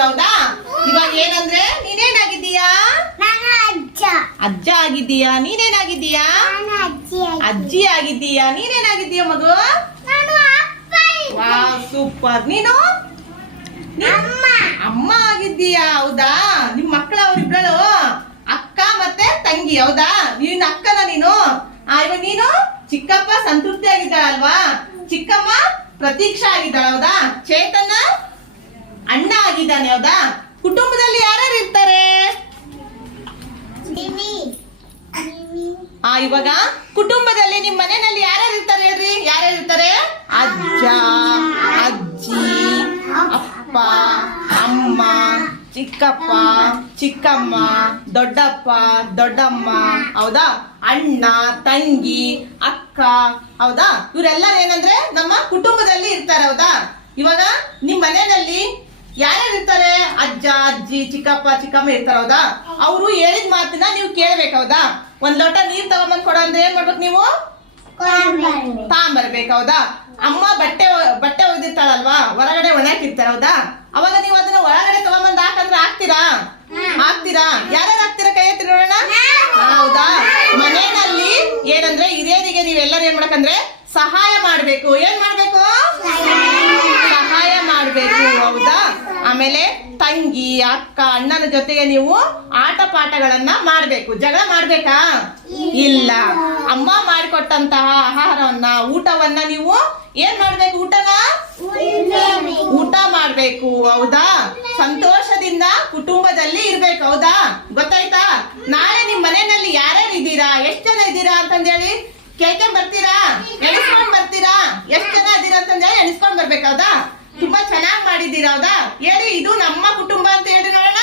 ಹೌದಾ? ಇವಾಗ ಏನಂದ್ರೆ ನೀನೇನಾಗಿದ್ದೀಯಾ? ನಾನು ಅಜ್ಜ ಅಜ್ಜ ಆಗಿದ್ದೀಯಾ? ನೀನೇನಾಗಿದ್ದೀಯಾ? ನಾನು ಅಜ್ಜಿ ಆಗಿದ್ದೀಯಾ? ನೀನೇನಾಗಿದ್ದೀಯ ಮಗು ವಾ ಸೂಪರ್. ನೀನು? ಅಮ್ಮ. ಆಗಿದ್ದೀಯಾ? ಹೌದಾ? ನಿಮ್ ಮಕ್ಕಳ ಅವ್ರಿಬ್ಬಳು ಅಕ್ಕ ಮತ್ತೆ ತಂಗಿ ಹೌದಾ? ನೀನ್ ಅಕ್ಕನ ನೀನು? ಇವಾಗ ನೀನು ಚಿಕ್ಕಪ್ಪ ಸಂತೃಪ್ತಿ ಆಗಿದ್ದಾಳಲ್ವಾ ಚಿಕ್ಕಮ್ಮ ಪ್ರತೀಕ್ಷಾ ಆಗಿದ್ದಾಳ ಹೌದಾ? ಚೇತನ ಆಗಿದ್ದಾನೆ ಹೌದಾ? ಕುಟುಂಬದಲ್ಲಿ ಯಾರ್ಯಾರು ಇರ್ತಾರೆ? ಆ ಇವಾಗ ಕುಟುಂಬದಲ್ಲಿ ನಿಮ್ ಮನೆಯಲ್ಲಿ ಯಾರ್ಯಾರು ಇರ್ತಾರೆ ಹೇಳ್ರಿ? ಯಾರ್ಯಾರು ಇರ್ತಾರೆ? ಅಜ್ಜ ಅಜ್ಜಿ ಅಪ್ಪ ಅಮ್ಮ ಚಿಕ್ಕಪ್ಪ ಚಿಕ್ಕಮ್ಮ ದೊಡ್ಡಪ್ಪ ದೊಡ್ಡಮ್ಮ ಹೌದಾ? ಅಣ್ಣ ತಂಗಿ ಅಕ್ಕ ಹೌದಾ? ಇವರೆಲ್ಲ ಏನಂದ್ರೆ ನಮ್ಮ ಕುಟುಂಬದಲ್ಲಿ ಇರ್ತಾರೆ ಹೌದಾ? ಇವಾಗ ನಿಮ್ ಮನೆಯಲ್ಲಿ ಯಾರ್ಯಾರು ಇರ್ತಾರೆ? ಅಜ್ಜ ಅಜ್ಜಿ ಚಿಕ್ಕಪ್ಪ ಚಿಕ್ಕಮ್ಮ ಇರ್ತಾರ ಹೌದಾ? ಅವರು ಹೇಳಿದ ಮಾತಿನ ನೀವು ಕೇಳ್ಬೇಕು ಹೌದಾ? ಒಂದ್ ಲೋಟ ನೀರ್ ತಗೊಂಬಂದ್ ಕೊಡ ಅಂದ್ರೆ ಏನ್ ಮಾಡ್ಬೇಕು ನೀವು? ತಾಂಬರ್ಬೇಕು ಹೌದಾ? ಅಮ್ಮ ಬಟ್ಟೆ ಬಟ್ಟೆ ಒಗ್ದಿರ್ತಾಳಲ್ವಾ? ಹೊರಗಡೆ ಒಣಕಿರ್ತಾರ ಹೌದಾ? ಅವಾಗ ನೀವು ಅದನ್ನ ಒಳಗಡೆ ತಗೊಂಬಂದ್ ಹಾಕಂದ್ರೆ ಹಾಕ್ತೀರಾ? ಹಾಕ್ತೀರಾ? ಯಾರ್ಯಾರು ಹಾಕ್ತೀರಾ ಕೈ ಎತ್ತಿ ನೋಡೋಣ? ಹೌದಾ? ಮನೆಯಲ್ಲಿ ಏನಂದ್ರೆ ಹಿರಿಯರಿಗೆ ನೀವೆಲ್ಲರೂ ಏನ್ ಮಾಡಕಂದ್ರೆ ಸಹಾಯ ಮಾಡ್ಬೇಕು. ಏನ್ ಮಾಡ್ಬೇಕು ಸಹಾಯ ಮಾಡ್ಬೇಕು ಹೌದಾ ಆಮೇಲೆ ತಂಗಿ, ಅಕ್ಕ, ಅಣ್ಣನ ಜೊತೆಗೆ ನೀವು ಆಟ ಪಾಠಗಳನ್ನ ಮಾಡ್ಬೇಕು. ಜಗಳ ಮಾಡ್ಬೇಕಾ? ಇಲ್ಲ. ಅಮ್ಮ ಮಾಡಿಕೊಟ್ಟಂತಹ ಆಹಾರವನ್ನ, ಊಟವನ್ನ ನೀವು ಏನ್ ಮಾಡ್ಬೇಕು ಊಟನ? ಊಟ ಮಾಡ್ಬೇಕು, ಹೌದಾ? ಸಂತೋಷದಿಂದ ಕುಟುಂಬದಲ್ಲಿ ಇರ್ಬೇಕು, ಹೌದಾ? ಗೊತ್ತಾಯ್ತಾ? ನಾಳೆ ನಿಮ್ ಮನೆಯಲ್ಲಿ ಯಾರ್ಯಾರು ಇದ್ದೀರಾ? ಎಷ್ಟ್ ಜನ ಇದ್ದೀರಾ ಅಂತಂದೇಳಿ? ಕೇಳ್ಕೊಂಡ್ ಬರ್ತೀರಾ? ಎಣಿಸ್ಕೊಂಡ್ ಬರ್ತೀರಾ? ಎಷ್ಟ್ ಜನ ಇದ್ದೀರಾ ಅಂತಂದೇಳಿ ಎಣಿಸ್ಕೊಂಡ್ ಬರ್ಬೇಕು, ಹೌದಾ? ತುಂಬಾ ಚೆನ್ನಾಗಿ ಮಾಡಿದ್ದೀರಾ ಹೌದಾ? ಹೇಳಿ ಇದು ನಮ್ಮ ಕುಟುಂಬ ಅಂತ ಹೇಳಿ ನೋಡೋಣ